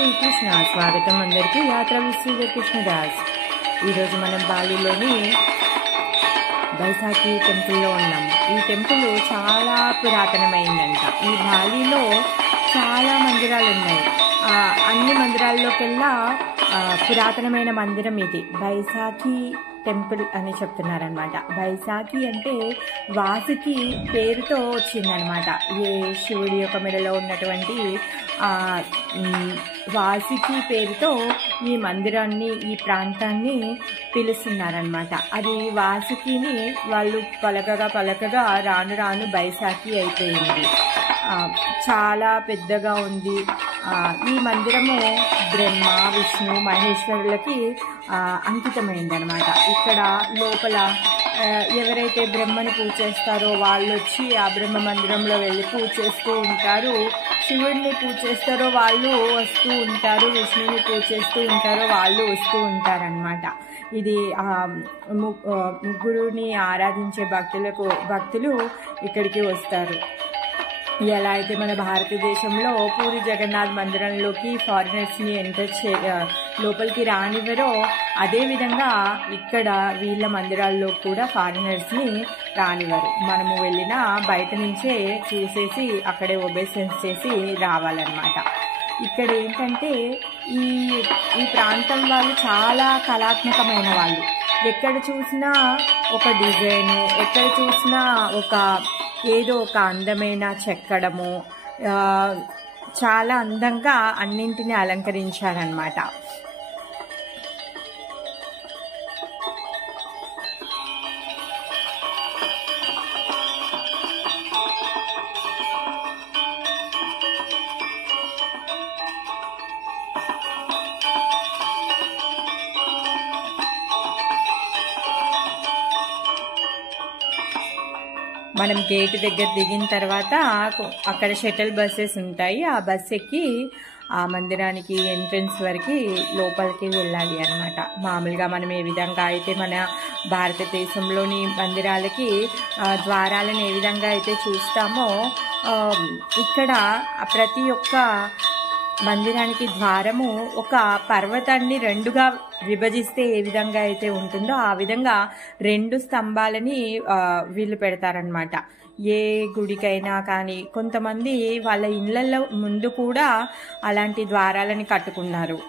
హరే కృష్ణ. స్వాగతం అందరికీ యాత్ర విశ్వ కృష్ణదాస్. ఈరోజు మనం బాలిలోని బైసాఖి టెంపుల్లో ఉన్నాం. ఈ టెంపుల్ చాలా పురాతనమైందంట. ఈ బాలిలో చాలా మందిరాలు ఉన్నాయి. అన్ని మందిరాల్లోకెల్లా పురాతనమైన మందిరం ఇది బైసాఖి టెంపుల్ అని చెప్తున్నారనమాట. బైసాఖి అంటే వాసుకి పేరుతో వచ్చిందనమాట. ఏ శివుడి యొక్క మెడలో ఉన్నటువంటి వాసుకి పేరుతో ఈ మందిరాన్ని, ఈ ప్రాంతాన్ని పిలుస్తున్నారనమాట. అది వాసుకిని వాళ్ళు పలకగా రాను రాను బైసాఖి అయిపోయింది. చాలా పెద్దగా ఉంది. ఈ మందిరము బ్రహ్మ, విష్ణు, మహేశ్వరులకి అంకితమైందనమాట. ఇక్కడ లోపల ఎవరైతే బ్రహ్మని పూజ చేస్తారో వాళ్ళు వచ్చి ఆ బ్రహ్మ మందిరంలో వెళ్ళి పూజ చేస్తూ ఉంటారు. శివుడిని పూజ చేస్తారో వాళ్ళు వస్తూ ఉంటారు. విష్ణుని పూజ చేస్తూ ఉంటారో వాళ్ళు వస్తూ ఉంటారనమాట. ఇది ముగ్గురుని ఆరాధించే భక్తులు ఇక్కడికి వస్తారు. ఎలా అయితే మన భారతదేశంలో పూరి జగన్నాథ్ మందిరంలోకి ఫారినర్స్ని లోపలికి రానివ్వరో, అదేవిధంగా ఇక్కడ వీళ్ళ మందిరాల్లో కూడా ఫారినర్స్ని రానివ్వరు. మనము వెళ్ళినా బయట నుంచే చూసేసి అక్కడే ఒబేసెన్స్ చేసి రావాలన్నమాట. ఇక్కడ ఏంటంటే ఈ ప్రాంతం వాళ్ళు చాలా కళాత్మకమైన వాళ్ళు. ఎక్కడ చూసినా ఒక డిజైను, ఎక్కడ చూసినా ఏదో ఒక అందమైన చెక్కడము, చాలా అందంగా అన్నింటినీ అలంకరించారనమాట. మనం గేట్ దగ్గర దిగిన తర్వాత అక్కడ షటిల్ బస్సెస్ ఉంటాయి. ఆ బస్ ఎక్కి ఆ మందిరానికి ఎంట్రన్స్ వరకు లోపలికి వెళ్ళాలి అనమాట. మామూలుగా మనం ఏ విధంగా అయితే మన భారతదేశంలోని మందిరాలకి ద్వారాలను ఏ విధంగా అయితే చూస్తామో, ఇక్కడ ప్రతి ఒక్క మందిరానికి ద్వారము ఒక పర్వతాన్ని రెండుగా విభజిస్తే ఏ విధంగా అయితే ఉంటుందో ఆ విధంగా 2 స్తంభాలని వీళ్ళు పెడతారనమాట. ఏ గుడికైనా కానీ కొంతమంది వాళ్ళ ఇళ్లలో ముందు కూడా అలాంటి ద్వారాలని కట్టుకున్నారు.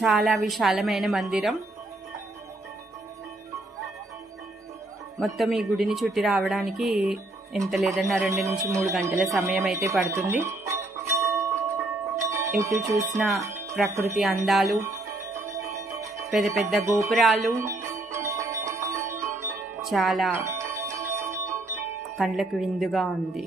చాలా విశాలమైన మందిరం. మొత్తం ఈ గుడిని చుట్టి రావడానికి ఎంత లేదన్నా 2 నుంచి 3 గంటల సమయం అయితే పడుతుంది. ఎటు చూసిన ప్రకృతి అందాలు, పెద్ద పెద్ద గోపురాలు, చాలా కళ్ళకు విందుగా ఉంది.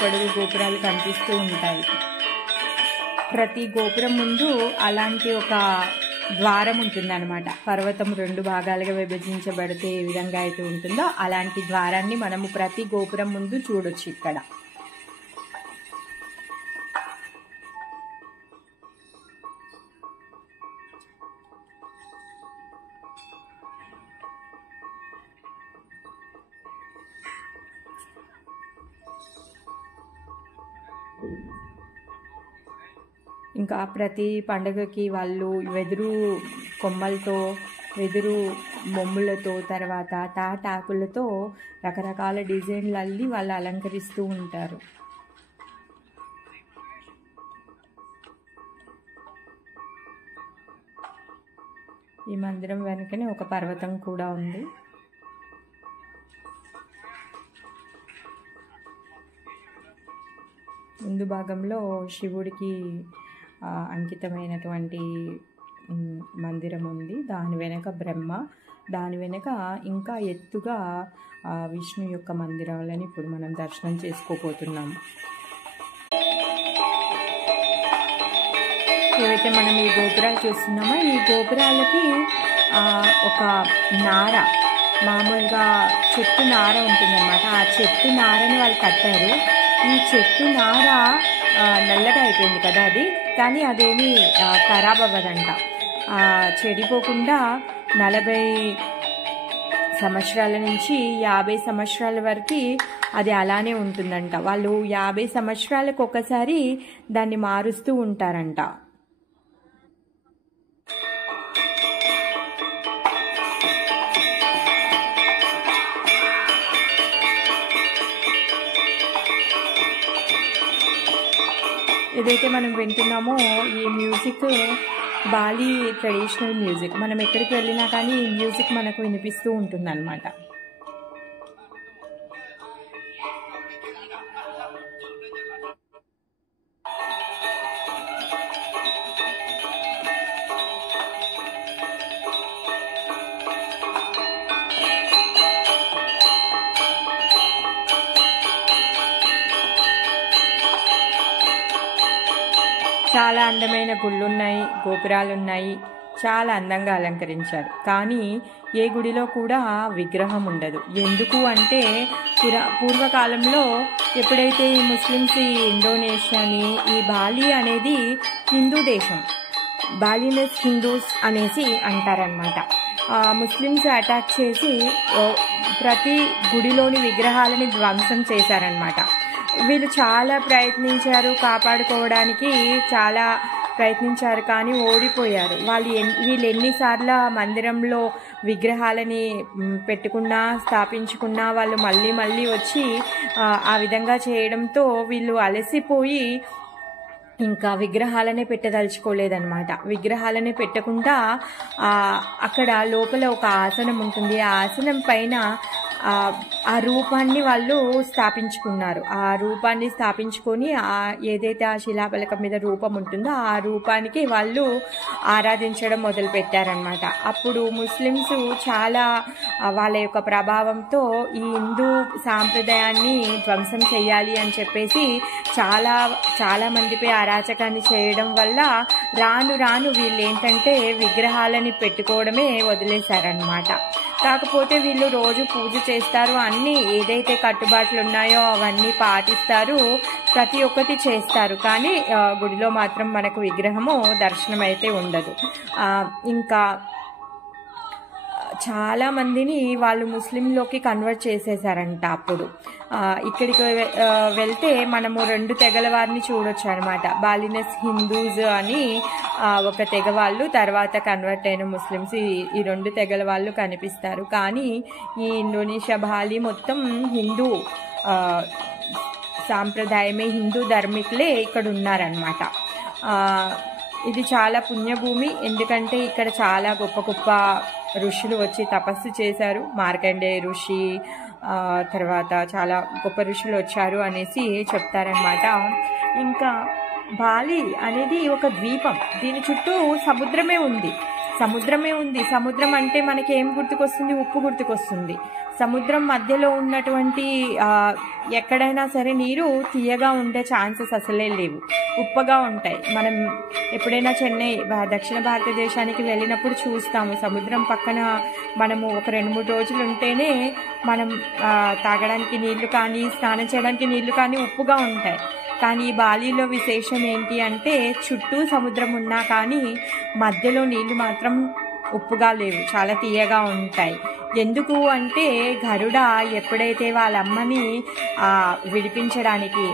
పొడుగు గోపురాలు కనిపిస్తూ ఉంటాయి. ప్రతి గోపురం ముందు అలాంటి ఒక ద్వారం ఉంటుందన్నమాట. పర్వతం 2 భాగాలుగా విభజించబడితే ఏ విధంగా అయితే ఉంటుందో అలాంటి ద్వారాన్ని మనము ప్రతి గోపురం ముందు చూడొచ్చు ఇక్కడ. ఇంకా ప్రతి పండుగకి వాళ్ళు వెదురు కొమ్మలతో వెదురు బొమ్మలతో, తర్వాత తాటాకులతో రకరకాల డిజైన్లు అల్లి వాళ్ళు అలంకరిస్తూ ఉంటారు. ఈ మందిరం వెనుకనే ఒక పర్వతం కూడా ఉంది. ముందు భాగంలో శివుడికి అంకితమైనటువంటి మందిరం ఉంది. దాని వెనక బ్రహ్మ, దాని వెనక ఇంకా ఎత్తుగా విష్ణు యొక్క మందిరాలని ఇప్పుడు మనం దర్శనం చేసుకోబోతున్నాము. ఏవైతే మనం ఈ గోపురాలు చూస్తున్నామో ఈ గోపురాలకి ఒక నార, మామూలుగా చెట్టు నార ఉంటుందన్నమాట. ఆ చెట్టు నారని వాళ్ళు కట్టారు. ఈ చెట్టు నార నల్లగా అయిపోయింది కదా అది, కానీ అదేమీ ఖరాబ్ అవ్వదంట. చెడిపోకుండా 40 సంవత్సరాల నుంచి 50 సంవత్సరాల వరకు అది అలానే ఉంటుందంట. వాళ్ళు 50 సంవత్సరాలకు ఒకసారి దాన్ని మారుస్తూ ఉంటారంట. ఏదైతే మనం వింటున్నామో ఈ మ్యూజిక్ బాలి ట్రెడిషనల్ మ్యూజిక్. మనం ఎక్కడికి వెళ్ళినా కానీ ఈ మ్యూజిక్ మనకు వినిపిస్తూ ఉంటుంది అన్నమాట. చాలా అందమైన గుళ్ళున్నాయి, గోపురాలున్నాయి, చాలా అందంగా అలంకరించారు. కానీ ఏ గుడిలో కూడా విగ్రహం ఉండదు. ఎందుకు అంటే పూర్వకాలంలో ఎప్పుడైతే ఈ ముస్లిమ్స్ ఈ ఇండోనేషియాని, ఈ బాలి అనేది హిందూ దేశం, బాలినెస్ హిందూస్ అనేసి అంటారనమాట. ముస్లిమ్స్ అటాక్ చేసి ప్రతి గుడిలోని విగ్రహాలని ధ్వంసం చేశారనమాట. వీళ్ళు చాలా ప్రయత్నించారు, కాపాడుకోవడానికి చాలా ప్రయత్నించారు, కానీ ఓడిపోయారు. వీళ్ళు ఎన్నిసార్లు మందిరంలో విగ్రహాలని పెట్టుకున్నా, స్థాపించుకున్నా వాళ్ళు మళ్ళీ మళ్ళీ వచ్చి ఆ విధంగా చేయడంతో వీళ్ళు అలసిపోయి ఇంకా విగ్రహాలనే పెట్టదలుచుకోలేదన్నమాట. విగ్రహాలనే పెట్టకుండా అక్కడ లోపల ఒక ఆసనం ఉంటుంది. ఆ ఆసనం పైన ఆ రూపాన్ని వాళ్ళు స్థాపించుకున్నారు. ఆ రూపాన్ని స్థాపించుకొని ఏదైతే ఆ శిలాఫలకం మీద రూపం ఉంటుందో ఆ రూపానికి వాళ్ళు ఆరాధించడం మొదలు పెట్టారనమాట. అప్పుడు ముస్లిమ్స్ చాలా వాళ్ళ యొక్క ప్రభావంతో ఈ హిందూ సాంప్రదాయాన్ని ధ్వంసం చేయాలి అని చెప్పేసి చాలా మందిపై అరాచకాన్ని చేయడం వల్ల రాను రాను వీళ్ళు ఏంటంటే విగ్రహాలని పెట్టుకోవడమే వదిలేశారనమాట. కాకపోతే వీళ్ళు రోజు పూజ చేస్తారు, అన్నీ ఏదైతే కట్టుబాట్లు ఉన్నాయో అవన్నీ పాటిస్తారు, ప్రతి ఒక్కటి చేస్తారు. కానీ గుడిలో మాత్రం మనకు విగ్రహము దర్శనం అయితే ఉండదు. ఇంకా చాలా మందిని వాళ్ళు ముస్లింలోకి కన్వర్ట్ చేసేసారంట. అప్పుడు ఇక్కడికి వెళ్తే మనము 2 తెగల వారిని చూడొచ్చు అనమాట. బాలినెస్ హిందూస్ అని ఒక తెగ వాళ్ళు, తర్వాత కన్వర్ట్ అయిన ముస్లిమ్స్, ఈ 2 తెగల వాళ్ళు కనిపిస్తారు. కానీ ఈ ఇండోనేషియా బాలి మొత్తం హిందూ సాంప్రదాయమే, హిందూ ధార్మికులే ఇక్కడ ఉన్నారనమాట. ఇది చాలా పుణ్యభూమి, ఎందుకంటే ఇక్కడ చాలా గొప్ప గొప్ప ఋషులు వచ్చి తపస్సు చేశారు. మార్కండేయ ఋషి, తర్వాత చాలా గొప్ప ఋషులు వచ్చారు అనేసి చెప్తారనమాట. ఇంకా బాలి అనేది ఒక ద్వీపం, దీని చుట్టూ సముద్రమే ఉంది. సముద్రం అంటే మనకి ఏం గుర్తుకొస్తుంది? ఉప్పు గుర్తుకొస్తుంది. సముద్రం మధ్యలో ఉన్నటువంటి ఎక్కడైనా సరే నీరు తీయగా ఉండే ఛాన్సెస్ అసలే లేవు, ఉప్పగా ఉంటాయి. మనం ఎప్పుడైనా చెన్నై, దక్షిణ భారతదేశానికి వెళ్ళినప్పుడు చూస్తాము, సముద్రం పక్కన మనము ఒక 2-3 రోజులు ఉంటేనే మనం తాగడానికి నీళ్లు కానీ, స్నానం చేయడానికి నీళ్లు కానీ ఉప్పుగా ఉంటాయి. కానీ బాలిలో విశేషం ఏంటి అంటే చుట్టూ సముద్రం ఉన్నా కానీ మధ్యలో నీళ్లు మాత్రం ఉప్పుగా లేవు, చాలా తీయగా ఉంటాయి. ఎందుకు అంటే గరుడ ఎప్పుడైతే వాళ్ళ అమ్మని విడిపించడానికి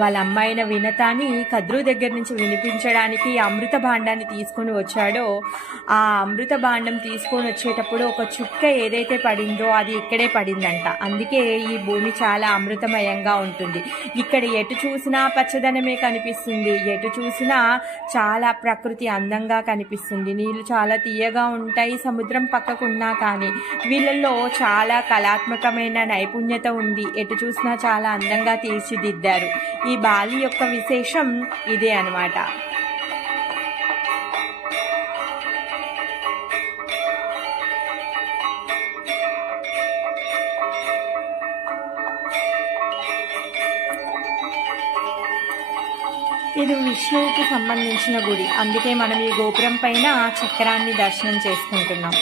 వాళ్ళ అమ్మాయిన వినతాని కద్రు దగ్గర నుంచి వినిపించడానికి అమృత భాండాన్ని తీసుకొని వచ్చాడో, ఆ అమృత భాండం తీసుకొని వచ్చేటప్పుడు ఒక చుక్క ఏదైతే పడిందో అది ఇక్కడే పడిందంట. అందుకే ఈ భూమి చాలా అమృతమయంగా ఉంటుంది. ఇక్కడ ఎటు చూసినా పచ్చదనమే కనిపిస్తుంది, ఎటు చూసినా చాలా ప్రకృతి అందంగా కనిపిస్తుంది. నీళ్లు చాలా తీయగా ఉంటాయి సముద్రం పక్కకున్నా కానీ. వీళ్ళల్లో చాలా కళాత్మకమైన నైపుణ్యత ఉంది. ఎటు చూసినా చాలా అందంగా తీర్చిదిద్దారు. ఈ బాలి యొక్క విశేషం ఇదే అన్నమాట. ఇది విష్ణువుకి సంబంధించిన గుడి. అందుకే మనం ఈ గోపురం పైన చక్రాన్ని దర్శనం చేసుకుంటున్నాం.